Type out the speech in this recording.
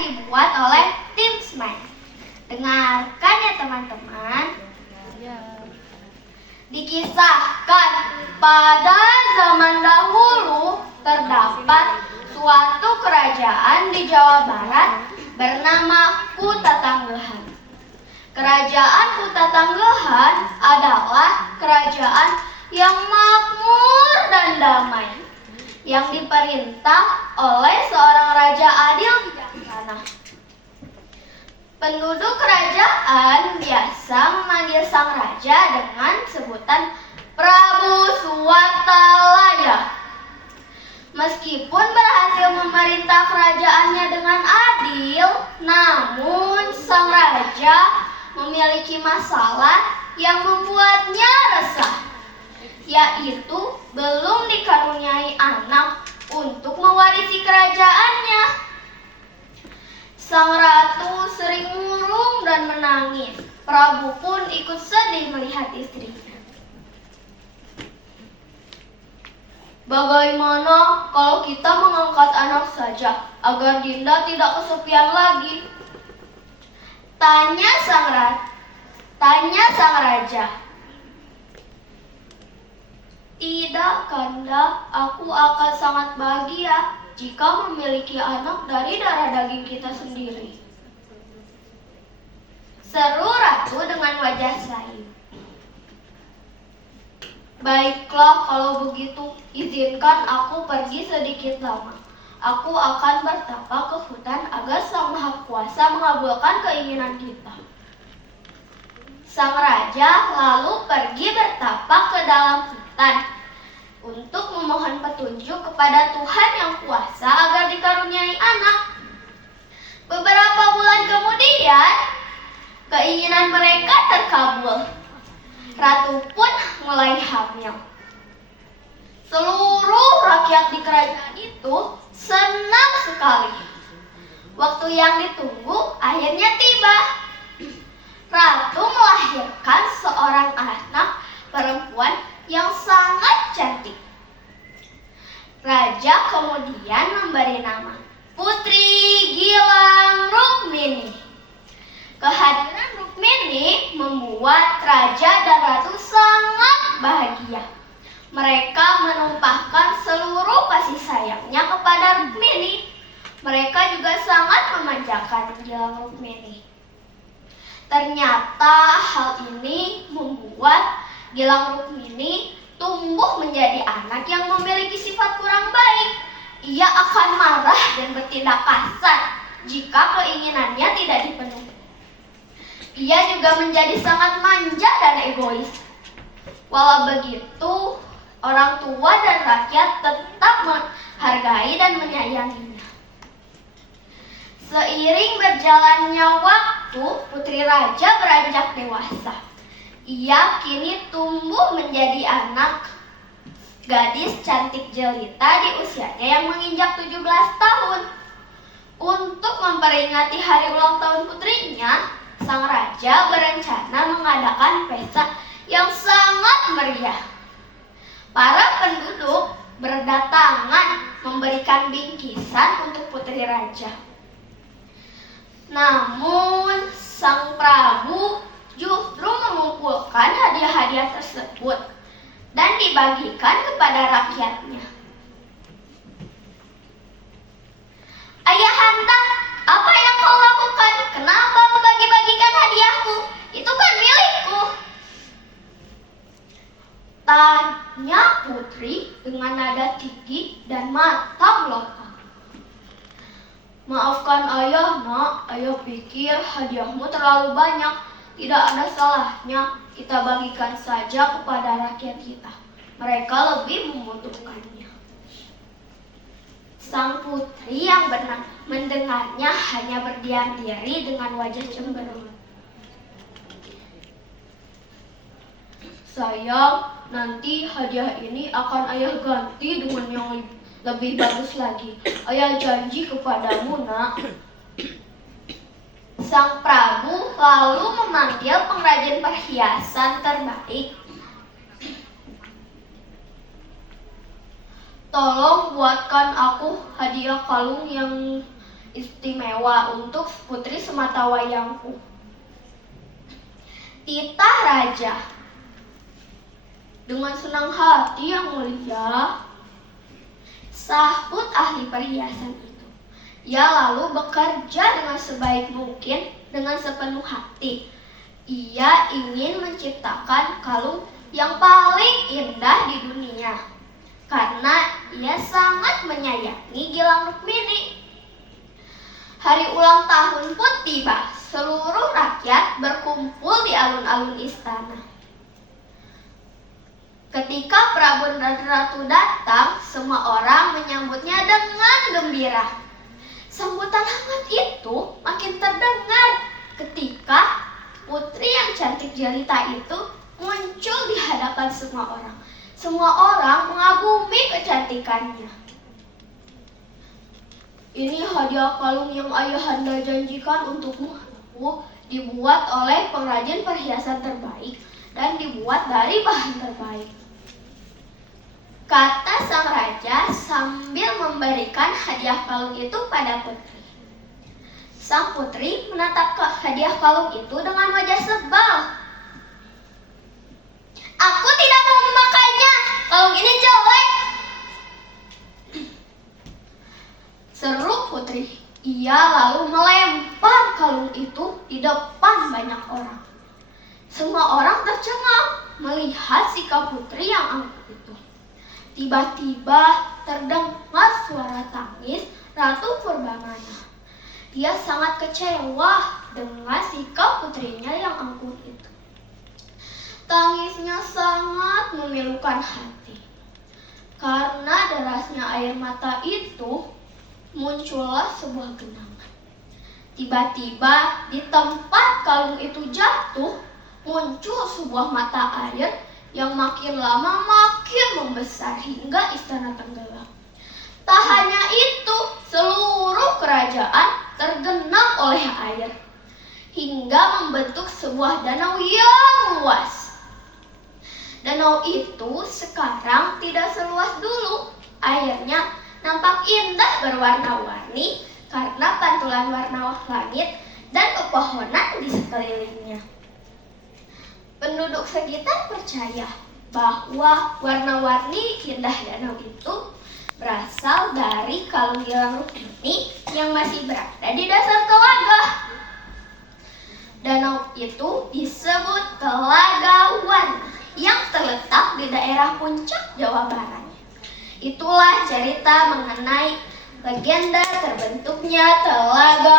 dibuat oleh tim Smile. Dengarkan ya teman-teman. Dikisahkan pada zaman dahulu terdapat suatu kerajaan di Jawa Barat bernama Kutatanggehan. Kerajaan Kutatanggehan adalah kerajaan yang makmur dan damai, yang diperintah oleh seorang raja adil bijaksana. Penduduk kerajaan biasa memanggil sang raja dengan sebutan Prabu Suwatalaya. Meskipun berhasil memerintah kerajaannya dengan adil, namun sang raja memiliki masalah yang membuatnya resah, yaitu belum dikaruniai anak untuk mewarisi kerajaannya. Sang ratu sering murung dan menangis. Prabu pun ikut sedih melihat istrinya. Bagaimana kalau kita mengangkat anak saja agar Dinda tidak kesepian lagi? Tanya sang raja. Tidak, Kanda, aku akan sangat bahagia jika memiliki anak dari darah daging kita sendiri. Seru ratu dengan wajah sayu. Baiklah, kalau begitu, izinkan aku pergi sedikit lama. Aku akan bertapa ke hutan agar Sang Maha Kuasa mengabulkan keinginan kita. Sang raja lalu pergi bertapa ke dalam hutan untuk memohon petunjuk kepada Tuhan yang kuasa agar dikaruniai anak. Beberapa bulan kemudian, keinginan mereka terkabul. Ratu pun mulai hamil. Seluruh rakyat di kerajaan itu senang sekali. Waktu yang ditunggu akhirnya tiba. Ratu melahirkan seorang anak perempuan yang sangat cantik. Raja kemudian memberi nama Putri Gilang Rukmini. Kehadiran Rukmini membuat raja dan ratu sangat bahagia. Mereka menumpahkan seluruh kasih sayangnya kepada Rukmini. Mereka juga sangat memanjakan Gilang Rukmini. Ternyata hal ini membuat Gilang Rukmini tumbuh menjadi anak yang memiliki sifat kurang baik. Ia akan marah dan bertindak kasar jika keinginannya tidak dipenuhi. Ia juga menjadi sangat manja dan egois. Walau begitu, orang tua dan rakyat tetap menghargai dan menyayanginya. Seiring berjalannya waktu, putri raja beranjak dewasa. Ia kini tumbuh menjadi anak gadis cantik jelita di usianya yang menginjak 17 tahun. Untuk memperingati hari ulang tahun putrinya, sang raja berencana mengadakan pesta yang sangat meriah. Para penduduk berdatangan memberikan bingkisan untuk putri raja. Namun, sang Prabu justru mengumpulkan hadiah-hadiah tersebut dan dibagikan kepada rakyatnya. Ayahanda, apa yang kau lakukan? Kenapa membagi-bagikan hadiahku? Itu kan milikku. Tanya putri dengan nada tinggi dan mata melotot. Maafkan ayah, nak. Ayah pikir hadiahmu terlalu banyak. Tidak ada salahnya kita bagikan saja kepada rakyat kita. Mereka lebih membutuhkannya. Sang putri yang mendengarnya hanya berdiam diri dengan wajah cemberut. Sayang, nanti hadiah ini akan ayah ganti dengan yang lebih bagus lagi. Ayah janji kepadamu, nak. Sang Prabu lalu memanggil pengrajin perhiasan terbaik. Tolong buatkan aku hadiah kalung yang istimewa untuk putri sematawayangku. Titah Raja. Dengan senang hati yang mulia, sahut ahli perhiasan itu. Ia lalu bekerja dengan sebaik mungkin dengan sepenuh hati. Ia ingin menciptakan kalung yang paling indah di dunia karena ia sangat menyayangi Gilang Rukmini. Hari ulang tahun pun tiba. Seluruh rakyat berkumpul di alun-alun istana. Ketika Prabu dan Ratu datang, semua orang menyambutnya dengan gembira. Sambutan hangat itu makin terdengar ketika putri yang cantik jelita itu muncul di hadapan semua orang. Semua orang mengagumi kecantikannya. Ini hadiah kalung yang ayahanda janjikan untukmu, anakku, dibuat oleh pengrajin perhiasan terbaik dan dibuat dari bahan terbaik, kata sang raja sambil memberikan hadiah kalung itu pada putri. Sang putri menatap hadiah kalung itu dengan wajah sebal. Aku tidak mau memakainya, kalung ini jelek, seru putri. Ia lalu melempar kalung itu di depan banyak orang. Semua orang tercengang melihat sikap putri yang angkuh itu. Tiba-tiba terdengar suara tangis Ratu Purbamana. Dia sangat kecewa dengan sikap putrinya yang angkuh itu. Tangisnya sangat memilukan hati. Karena derasnya air mata itu, muncullah sebuah genangan. Tiba-tiba di tempat kalung itu jatuh, muncul sebuah mata air yang makin lama makin membesar hingga istana tenggelam. Tak hanya itu, seluruh kerajaan tergenang oleh air hingga membentuk sebuah danau yang luas. Danau itu sekarang tidak seluas dulu. Airnya nampak indah berwarna-warni karena pantulan warna langit dan pepohonan di sekelilingnya. Penduduk sekitar percaya bahwa warna-warni indah danau itu berasal dari kalung Gilang Rukmini yang masih berada di dasar telaga. Danau itu disebut Telaga Warna yang terletak di daerah Puncak, Jawa Barat. Itulah cerita mengenai legenda terbentuknya Telaga